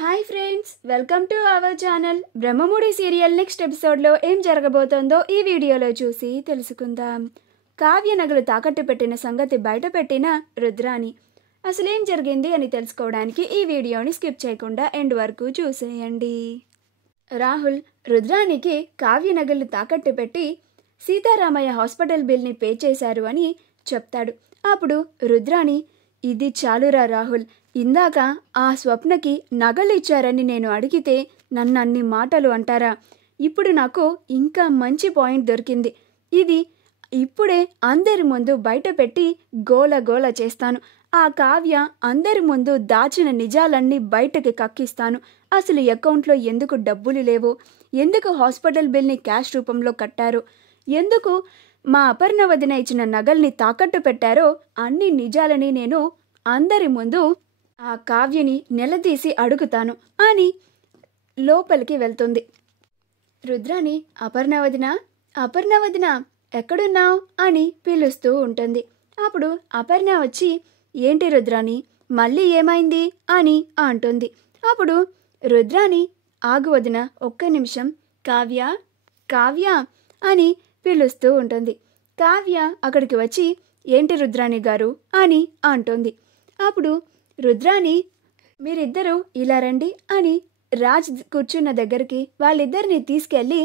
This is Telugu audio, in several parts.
Hi friends, welcome to our channel. Brahmamudi serial next ఎపిసోడ్లో ఏం జరగబోతోందో ఈ వీడియోలో చూసి తెలుసుకుందాం. కావ్య నగలు తాకట్టు పెట్టిన సంగతి బయట పెట్టిన రుద్రాని అసలేం జరిగింది అని తెలుసుకోవడానికి ఈ వీడియోని స్కిప్ చేయకుండా ఎండ్ వరకు చూసేయండి. రాహుల్ రుద్రానికి కావ్య నగలు తాకట్టు పెట్టి సీతారామయ్య హాస్పిటల్ బిల్ని పే చేశారు అని చెప్తాడు. అప్పుడు రుద్రాని, ఇది చాలురా రాహుల్, ఇందాక ఆ స్వప్నకి నగలు ఇచ్చారని నేను అడిగితే నన్ను అన్ని మాటలు అంటారా? ఇప్పుడు నాకు ఇంకా మంచి పాయింట్ దొరికింది. ఇది ఇప్పుడే అందరి ముందు బయట పెట్టి గోల చేస్తాను. ఆ కావ్య అందరి ముందు దాచిన నిజాలన్నీ బయటకి కక్కిస్తాను. అసలు అకౌంట్లో ఎందుకు డబ్బులు లేవు, ఎందుకు హాస్పిటల్ బిల్ని క్యాష్ రూపంలో కట్టారు, ఎందుకు మా అపర్ణ వదిన ఇచ్చిన నగల్ని తాకట్టు పెట్టారో అన్ని నిజాలని నేను అందరి ముందు ఆ కావ్యని నిలదీసి అడుగుతాను అని లోపలికి వెళ్తుంది. రుద్రాని అపర్ణ వదిన ఎక్కడున్నావు అని పిలుస్తూ ఉంటుంది. అప్పుడు అపర్ణ వచ్చి, ఏంటి రుద్రాని, మళ్ళీ ఏమైంది అని అంటుంది. అప్పుడు రుద్రాని, ఆగు వదిన, ఒక్క నిమిషం, కావ్య అని పిలుస్తూ ఉంటుంది. కావ్య అక్కడికి వచ్చి, ఏంటి రుద్రాని గారు అని అంటుంది. అప్పుడు రుద్రాని, మీరిద్దరూ ఇలా రండి అని రాజ్ కూర్చున్న దగ్గరికి వాళ్ళిద్దరిని తీసుకెళ్ళి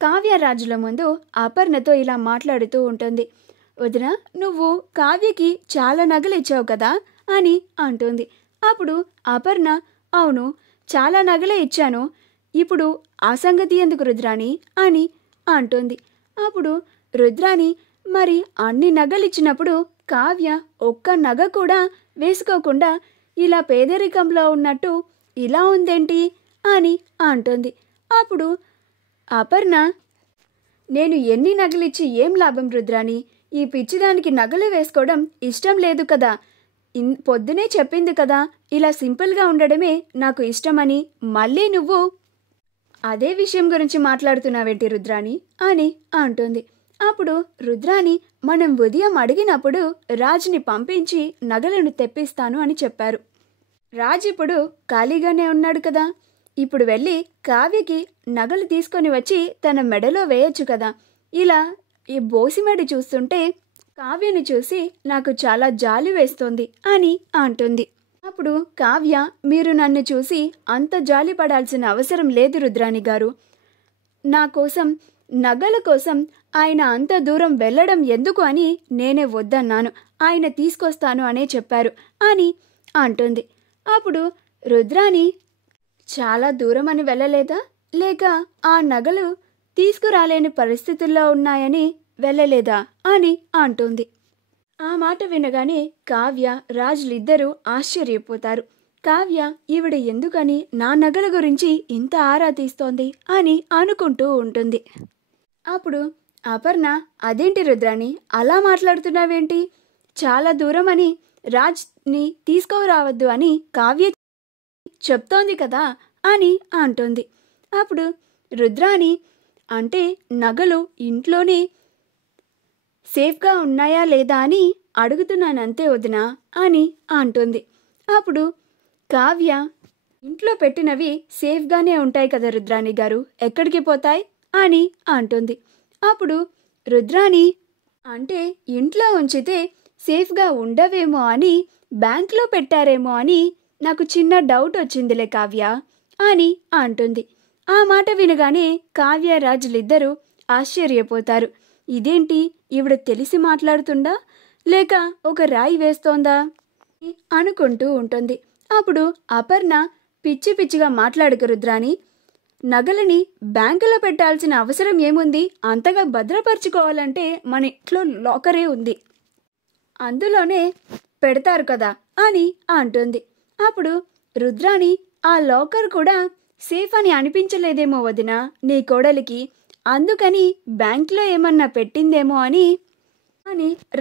కావ్య రాజుల ముందు అపర్ణతో ఇలా మాట్లాడుతూ ఉంటుంది. వదిన, నువ్వు కావ్యకి చాలా నగలు ఇచ్చావు కదా అని అంటుంది. అప్పుడు అపర్ణ, అవును, చాలా నగలే ఇచ్చాను, ఇప్పుడు ఆ సంగతి ఎందుకు రుద్రాని అని అంటుంది. అప్పుడు రుద్రాని, మరి అన్ని నగలిచ్చినప్పుడు కావ్య ఒక్క నగ కూడా వేసుకోకుండా ఇలా పేదరికంలో ఉన్నట్టు ఇలా ఉందేంటి అని అంటుంది. అప్పుడు అపర్ణ, నేను ఎన్ని నగలిచ్చి ఏం లాభం రుద్రాని, ఈ పిచ్చిదానికి నగలు వేసుకోవడం ఇష్టం లేదు కదా, పొద్దునే చెప్పింది కదా ఇలా సింపుల్గా ఉండడమే నాకు ఇష్టమని, మళ్ళీ నువ్వు అదే విషయం గురించి మాట్లాడుతున్నావేంటి రుద్రాని అని అంటుంది. అప్పుడు రుద్రాని, మనం ఉదయం అడిగినప్పుడు రాజ్ని పంపించి నగలను తెప్పిస్తాను అని చెప్పారు. రాజ్ ఇప్పుడు ఖాళీగానే ఉన్నాడు కదా, ఇప్పుడు వెళ్ళి కావ్యకి నగలు తీసుకొని వచ్చి తన మెడలో వేయొచ్చు కదా. ఇలా ఈ బోసిమెడ చూస్తుంటే కావ్యని చూసి నాకు చాలా జాలి వేస్తోంది అని అంటుంది. అప్పుడు కావ్య, మీరు నన్ను చూసి అంత జాలి పడాల్సిన అవసరం లేదు రుద్రాని గారు, నా కోసం నగల కోసం ఆయన అంత దూరం వెళ్ళడం ఎందుకు అని నేనే వద్దన్నాను, ఆయన తీసుకొస్తాను అనే చెప్పారు అని అంటుంది. అప్పుడు రుద్రాని, చాలా దూరం అని వెళ్ళలేదా, లేక ఆ నగలు తీసుకురాలేని పరిస్థితుల్లో ఉన్నాయని వెళ్ళలేదా అని అంటుంది. ఆ మాట వినగానే కావ్య రాజులిద్దరూ ఆశ్చర్యపోతారు. కావ్య, ఈవిడ ఎందుకని నా నగల గురించి ఇంత ఆరా తీస్తోంది అని అనుకుంటూ ఉంటుంది. అప్పుడు అపర్ణ, అదేంటి రుద్రాని, అలా మాట్లాడుతున్నావేంటి, చాలా దూరం అని రాజ్ని తీసుకురావద్దు అని కావ్య చెప్తోంది కదా అని అంటుంది. అప్పుడు రుద్రాని, అంటే నగలు ఇంట్లోనే సేఫ్గా ఉన్నాయా లేదా అని అడుగుతున్నానంతే వదినా అని అంటుంది. అప్పుడు కావ్య, ఇంట్లో పెట్టినవి సేఫ్గానే ఉంటాయి కదా రుద్రాని గారు, ఎక్కడికి పోతాయి అని అంటుంది. అప్పుడు రుద్రాని, అంటే ఇంట్లో ఉంచితే సేఫ్గా ఉండవేమో అని బ్యాంక్లో పెట్టారేమో అని నాకు చిన్న డౌట్ వచ్చిందిలే కావ్య అని అంటుంది. ఆ మాట వినగానే కావ్య రాజులిద్దరూ ఆశ్చర్యపోతారు. ఇదేంటి, ఈవిడ తెలిసి మాట్లాడుతుందా లేక ఒక రాయి వేస్తోందా అనుకుంటూ ఉంటుంది. అప్పుడు అపర్ణ, పిచ్చిగా మాట్లాడుకు రుద్రాని, నగలని బ్యాంకులో పెట్టాల్సిన అవసరం ఏముంది, అంతగా భద్రపరచుకోవాలంటే మన ఇంట్లో లాకరే ఉంది, అందులోనే పెడతారు కదా అని అంటుంది. అప్పుడు రుద్రాని, ఆ లాకర్ కూడా సేఫ్ అని అనిపించలేదేమో వదిన నీ కోడలికి, అందుకని బ్యాంక్లో ఏమన్నా పెట్టిందేమో అని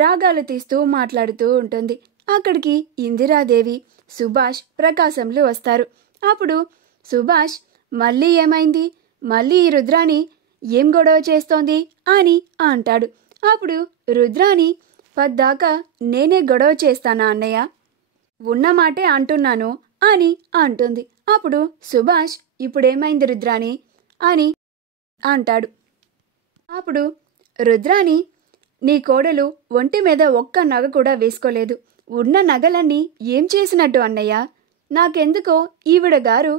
రాగాలు తీస్తూ మాట్లాడుతూ ఉంటుంది. అక్కడికి ఇందిరాదేవి, సుభాష్, ప్రకాశంలు వస్తారు. అప్పుడు సుభాష్, మళ్ళీ ఏమైంది, మళ్ళీ ఈ రుద్రాని ఏం గొడవ చేస్తోంది అని అంటాడు. అప్పుడు రుద్రాని, పద్దాకా నేనే గొడవ చేస్తానా అన్నయ్య, ఉన్న మాటే అంటున్నాను అని అంటుంది. అప్పుడు సుభాష్ ఇప్పుడేమైంది రుద్రాణి అని అంటాడు. అప్పుడు రుద్రాణి, నీ కోడలు ఒంటి మీద ఒక్క నగ కూడా వేసుకోలేదు. ఉన్న నగలన్నీ ఏం చేసినట్టు అన్నయ్య? నాకెందుకో ఈవిడ గారు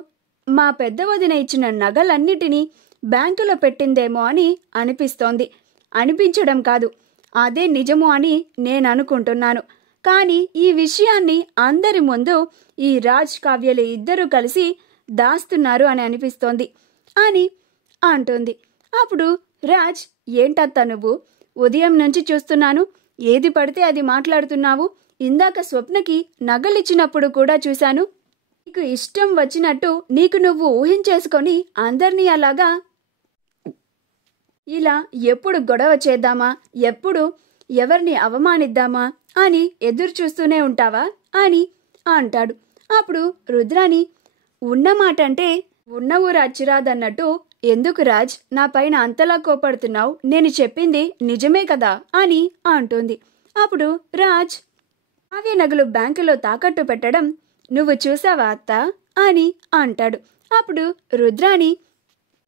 మా పెద్ద వదిన ఇచ్చిన నగలన్నిటినీ బ్యాంకులో పెట్టిందేమో అని అనిపిస్తోంది. అనిపించడం కాదు, అదే నిజము అని నేను అనుకుంటున్నాను. కానీ ఈ విషయాన్ని అందరి ముందు ఈ రాజ్ కావ్యలు ఇద్దరూ కలిసి దాస్తున్నారు అని అనిపిస్తోంది అని అంటుంది. అప్పుడు రాజ్, ఏంటత్తా నువ్వు? ఉదయం నుంచి చూస్తున్నాను, ఏది పడితే అది మాట్లాడుతున్నావు. ఇందాక స్వప్నకి నగలిచ్చినప్పుడు కూడా చూశాను. నీకు ఇష్టం వచ్చినట్టు నీకు నువ్వు ఊహించేసుకొని అందరినీ అలాగా ఇలా ఎప్పుడు గొడవ చేద్దామా, ఎప్పుడు ఎవరిని అవమానిద్దామా అని ఎదురు చూస్తూనే ఉంటావా అని అంటాడు. అప్పుడు రుద్రాణి, ఉన్నమాట అంటే ఉన్న ఊరు అచ్చిరాదన్నట్టు ఎందుకు రాజ్ నా పైన అంతలా కోపడుతున్నావు? నేను చెప్పింది నిజమే కదా అని అంటుంది. అప్పుడు రాజ్, కావ్య నగలు బ్యాంకులో తాకట్టు పెట్టడం నువ్వు చూసావా అత్త అని అంటాడు. అప్పుడు రుద్రాణి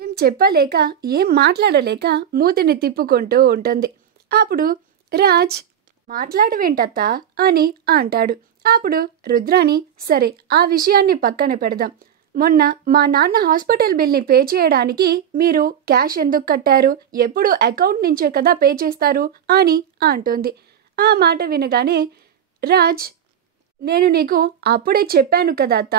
ఏం చెప్పలేక ఏం మాట్లాడలేక మూతిని తిప్పుకుంటూ ఉంటుంది. అప్పుడు రాజ్, మాట్లాడవేంటత్తా అని అంటాడు. అప్పుడు రుద్రాణి, సరే ఆ విషయాన్ని పక్కన పెడదాం. మొన్న మా నాన్న హాస్పిటల్ బిల్ని పే చేయడానికి మీరు క్యాష్ ఎందుకు కట్టారు? ఎప్పుడు అకౌంట్ నుంచే కదా పే చేస్తారు అని అంటుంది. ఆ మాట వినగానే రాజ్, నేను నీకు అప్పుడే చెప్పాను కదా అత్త,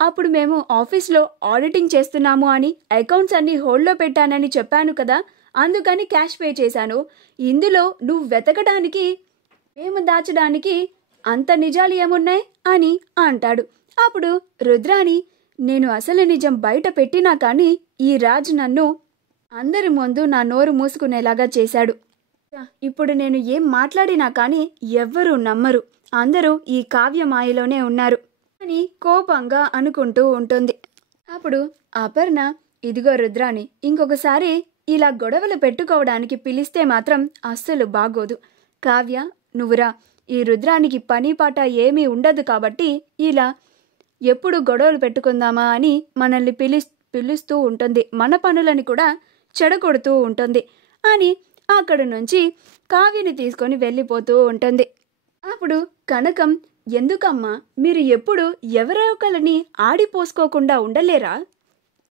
అప్పుడు మేము ఆఫీస్లో ఆడిటింగ్ చేస్తున్నాము అని అకౌంట్స్ అన్నీ హోల్డ్లో పెట్టానని చెప్పాను కదా, అందుకని క్యాష్ పే చేశాను. ఇందులో నువ్వు వెతకడానికి మేము దాచడానికి అంత నిజాలు ఏమున్నాయి అని అంటాడు. అప్పుడు రుద్రాణి, నేను అసలు నిజం బయట పెట్టినా కానీ ఈ రాజ్ నన్ను అందరి ముందు నా నోరు మూసుకునేలాగా చేశాడు. ఇప్పుడు నేను ఏం మాట్లాడినా కానీ ఎవ్వరూ నమ్మరు, అందరూ ఈ కావ్య మాయలోనే ఉన్నారు అని కోపంగా అనుకుంటూ ఉంటుంది. అప్పుడు అపర్ణ, ఇదిగో రుద్రాణి, ఇంకొకసారి ఇలా గొడవలు పెట్టుకోవడానికి పిలిస్తే మాత్రం అస్సలు బాగోదు. కావ్య, నువ్వురా. ఈ రుద్రానికి పని పాట ఏమీ ఉండదు కాబట్టి ఇలా ఎప్పుడు గొడవలు పెట్టుకుందామా అని మనల్ని పిలుస్తూ ఉంటుంది, మన పనులని కూడా చెడగొడుతూ ఉంటుంది అని అక్కడి నుంచి కావ్యని తీసుకొని వెళ్ళిపోతూ ఉంటుంది. అప్పుడు కనకం, ఎందుకమ్మా మీరు ఎప్పుడు ఎవరో ఒకరిని ఆడిపోసుకోకుండా ఉండలేరా?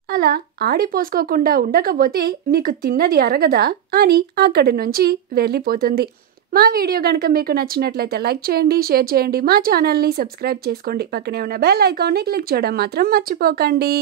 అలా ఆడిపోసుకోకుండా ఉండకపోతే మీకు తిన్నది అరగదా అని అక్కడి నుంచి వెళ్ళిపోతుంది. మా వీడియో కనుక మీకు నచ్చినట్లయితే లైక్ చేయండి, షేర్ చేయండి, మా ఛానల్ని సబ్స్క్రైబ్ చేసుకోండి. పక్కనే ఉన్న బెల్ ఐకాన్ని క్లిక్ చేయడం మాత్రం మర్చిపోకండి.